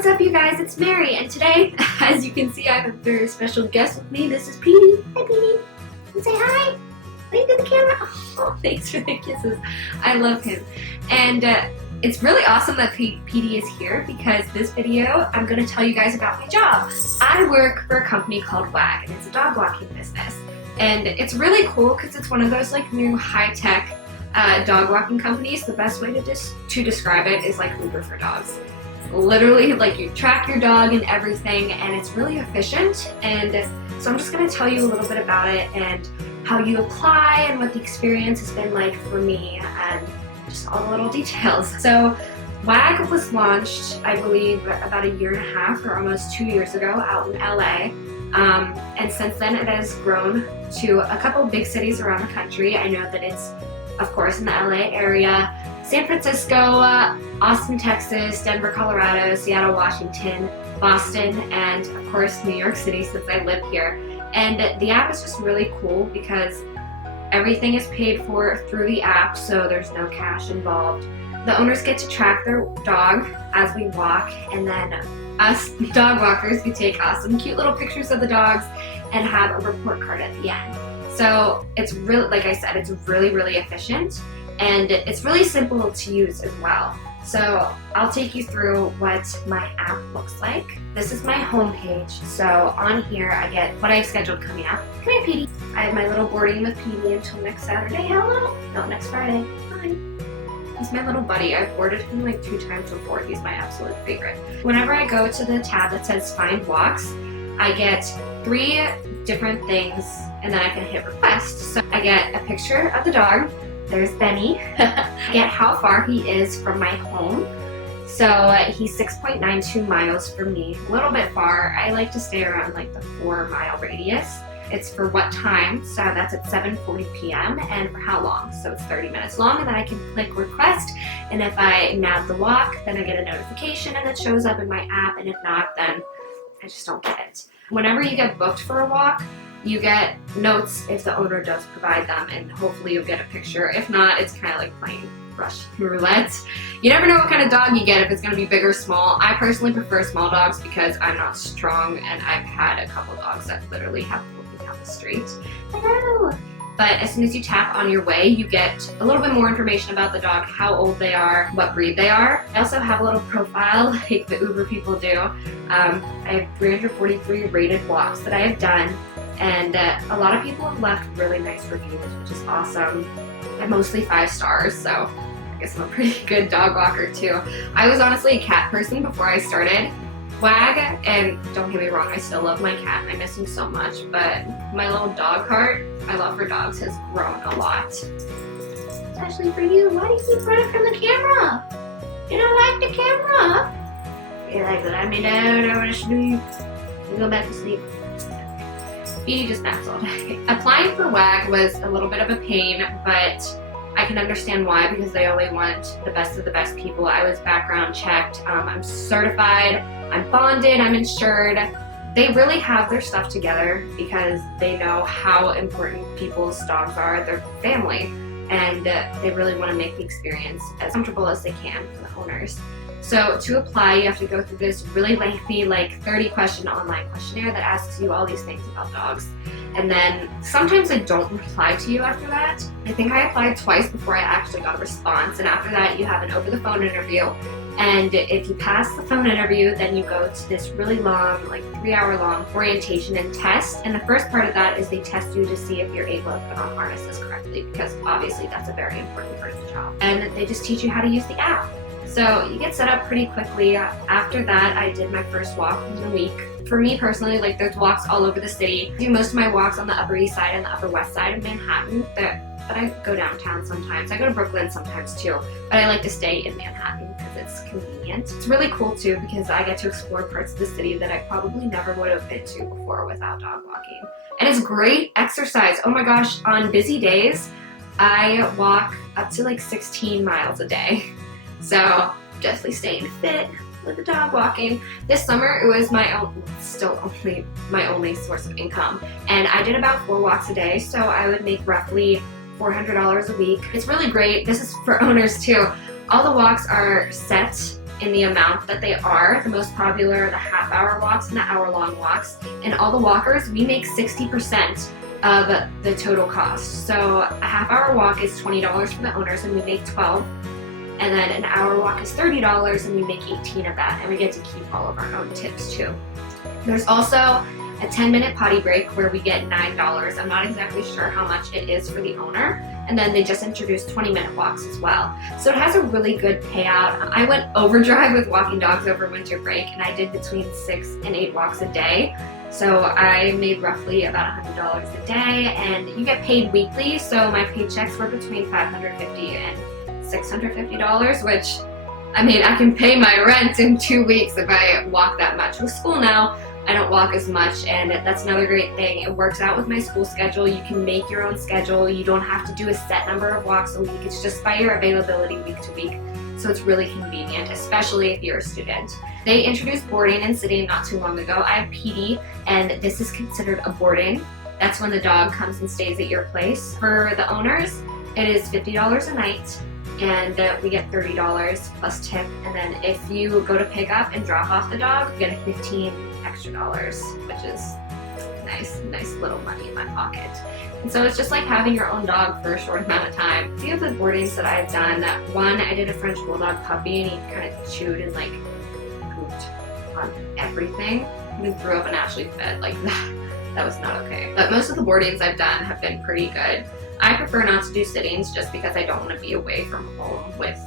what's up you guys? It's Mary, and today, as you can see, I have a very special guest with me. This is Petey. Hi Petey. You say hi. Wave to the camera. Oh, thanks for the kisses. I love him. And it's really awesome that Petey is here because this video, I'm going to tell you guys about my job. I work for a company called Wag, and it's a dog walking business. And it's really cool because it's one of those like new high-tech dog walking companies. The best way to describe it is like Uber for dogs. Literally, like, you track your dog and everything, and it's really efficient. And so I'm just going to tell you a little bit about it and how you apply and what the experience has been like for me and just all the little details. So Wag was launched, I believe, about 1.5 years or almost 2 years ago out in LA. And since then it has grown to a couple big cities around the country. I know that it's, of course, in the LA area, San Francisco, Austin, Texas, Denver, Colorado, Seattle, Washington, Boston, and of course New York City since I live here. And the app is just really cool because everything is paid for through the app, so there's no cash involved. The owners get to track their dog as we walk, and then us dog walkers, we take awesome cute little pictures of the dogs and have a report card at the end. So it's really, like I said, it's really efficient. And it's really simple to use as well. So I'll take you through what my app looks like. This is my home page. So on here I get what I have scheduled coming up. Come here, Petey. I have my little boarding with Petey until next Saturday. Hello. No, next Friday. Hi. He's my little buddy. I've boarded him like 2 times before. He's my absolute favorite. Whenever I go to the tab that says Find Walks, I get 3 different things and then I can hit request. So I get a picture of the dog. There's Benny. Get how far he is from my home. So he's 6.92 miles from me, a little bit far. I like to stay around like the 4-mile radius. It's for what time, so that's at 7:40 p.m. and for how long, so it's 30 minutes long, and then I can click request, and if I nab the walk, then I get a notification and it shows up in my app, and if not, then I just don't get it. Whenever you get booked for a walk, you get notes if the owner does provide them, and hopefully you'll get a picture. If not, it's kind of like playing Russian roulette. You never know what kind of dog you get, if it's going to be big or small. I personally prefer small dogs because I'm not strong, and I've had a couple dogs that literally have pulled me down the street. Hello! But as soon as you tap on your way, you get a little bit more information about the dog, how old they are, what breed they are. I also have a little profile like the Uber people do. I have 343 rated walks that I have done. And a lot of people have left really nice reviews, which is awesome. I'm mostly 5 stars, so I guess I'm a pretty good dog walker too. I was honestly a cat person before I started Wag, and don't get me wrong, I still love my cat and I miss him so much, but my little dog heart, my love for dogs has grown a lot. Especially for you. Why do you keep running from the camera? You don't like the camera? You're like, let me down, I want to sleep. You go back to sleep. Petey just naps all day. Applying for Wag was a little bit of a pain, but I can understand why, because they only want the best of the best people. I was background checked, I'm certified, I'm bonded, I'm insured. They really have their stuff together because they know how important people's dogs are, their family, and they really want to make the experience as comfortable as they can for the owners. So to apply, you have to go through this really lengthy, like 30-question online questionnaire that asks you all these things about dogs. And then sometimes I don't reply to you after that. I think I applied twice before I actually got a response. And after that, you have an over-the-phone interview. And if you pass the phone interview, then you go to this really long, like 3-hour-long orientation and test. And the first part of that is they test you to see if you're able to put on harnesses correctly, because obviously that's a very important part of the job. And they just teach you how to use the app. So you get set up pretty quickly. After that, I did my first walk in a week. For me personally, like, there's walks all over the city. I do most of my walks on the Upper East Side and the Upper West Side of Manhattan, but I go downtown sometimes. I go to Brooklyn sometimes too, but I like to stay in Manhattan because it's convenient. It's really cool too because I get to explore parts of the city that I probably never would have been to before without dog walking. And it's great exercise. Oh my gosh, on busy days, I walk up to like 16 miles a day. So definitely staying fit with the dog walking. This summer it was my only source of income, and I did about 4 walks a day, so I would make roughly $400 a week. It's really great. This is for owners too. All the walks are set in the amount that they are. The most popular are the half-hour walks and the hour-long walks. And all the walkers, we make 60% of the total cost. So a half-hour walk is $20 for the owners, and we make $12. And then an hour walk is $30, and we make $18 of that, and we get to keep all of our own tips too. There's also a 10-minute potty break where we get $9. I'm not exactly sure how much it is for the owner. And then they just introduced 20-minute walks as well. So it has a really good payout. I went overdrive with walking dogs over winter break, and I did between 6 and 8 walks a day. So I made roughly about $100 a day, and you get paid weekly. So my paychecks were between $550 and $650, which, I mean, I can pay my rent in 2 weeks if I walk that much. With school now, I don't walk as much, and that's another great thing. It works out with my school schedule. You can make your own schedule. You don't have to do a set number of walks a week. It's just by your availability week to week. So it's really convenient, especially if you're a student. They introduced boarding and sitting not too long ago. I have PD, and this is considered a boarding. That's when the dog comes and stays at your place. For the owners, it is $50 a night, and we get $30 plus tip. And then if you go to pick up and drop off the dog, you get a $15 extra, which is nice little money in my pocket. And so it's just like having your own dog for a short amount of time. A few of the boardings that I've done, one, I did a French Bulldog puppy, and he kind of chewed and like pooped on everything. And then threw up and actually fit. Like that was not okay. But most of the boardings I've done have been pretty good. I prefer not to do sittings just because I don't want to be away from home with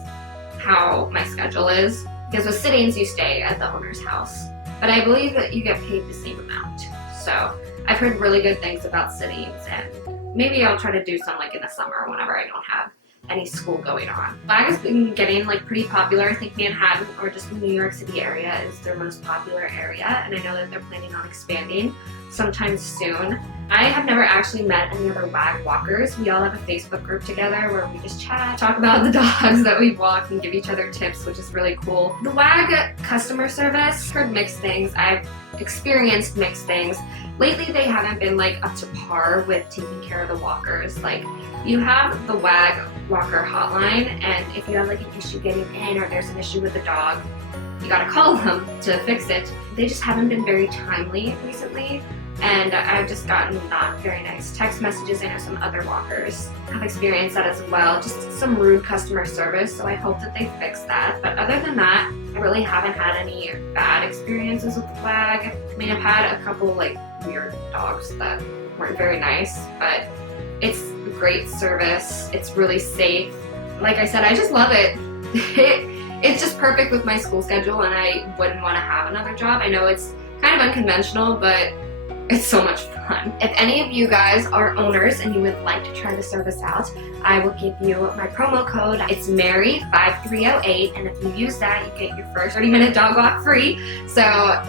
how my schedule is. Because with sittings, you stay at the owner's house. But I believe that you get paid the same amount. So I've heard really good things about sittings, and maybe I'll try to do some like in the summer whenever I don't have any school going on. Wag has been getting like pretty popular. I think Manhattan or just the New York City area is their most popular area, and I know that they're planning on expanding sometime soon. I have never actually met any other Wag walkers. We all have a Facebook group together where we just chat, talk about the dogs that we've walked, and give each other tips, which is really cool. The Wag customer service, heard mixed things. I've experienced mixed things. Lately, they haven't been like up to par with taking care of the walkers. Like, you have the Wag walker hotline, and if you have like an issue getting in or there's an issue with the dog, you gotta call them to fix it. They just haven't been very timely recently, and I've just gotten not very nice text messages. I know some other walkers have experienced that as well, just some rude customer service, so I hope that they fix that. But other than that, I really haven't had any bad experiences with the Wag. I mean, I've had a couple like weird dogs that weren't very nice, but it's great service. It's really safe. Like I said, I just love it. It's just perfect with my school schedule, and I wouldn't want to have another job. I know it's kind of unconventional, but it's so much fun. If any of you guys are owners and you would like to try the service out, I will give you my promo code. It's Mary5308, and if you use that, you get your first 30-minute dog walk free, so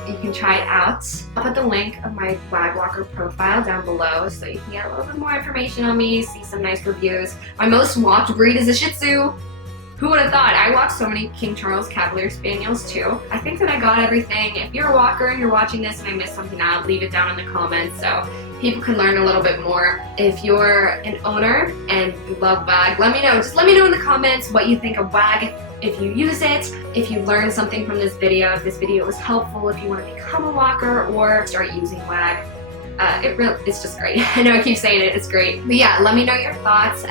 you can try it out. I'll put the link of my Wag Walker profile down below so you can get a little bit more information on me, see some nice reviews. My most walked breed is a Shih Tzu. Who would have thought? I walked so many King Charles Cavalier Spaniels too. I think that I got everything. If you're a walker and you're watching this and I missed something out, leave it down in the comments so people can learn a little bit more. If you're an owner and you love Wag, let me know. Just let me know in the comments what you think of Wag, if you use it, if you learned something from this video, if this video was helpful, if you want to become a walker or start using Wag. It's just great. I know I keep saying it, it's great. But yeah, let me know your thoughts.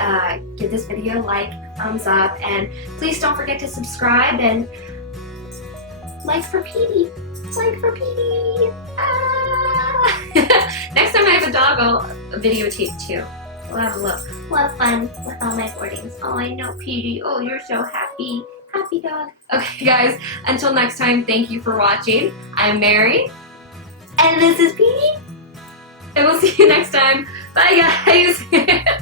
Give this video a like, thumbs up, and please don't forget to subscribe and like for Petey. Like for Petey. Ah. Next time I have a dog, I'll videotape too. We'll have a look. We'll have fun with all my boardings. Oh, I know, Petey. Oh, you're so happy. Happy dog. Okay, guys, until next time, thank you for watching. I'm Mary. And this is Petey. And we'll see you next time. Bye, guys.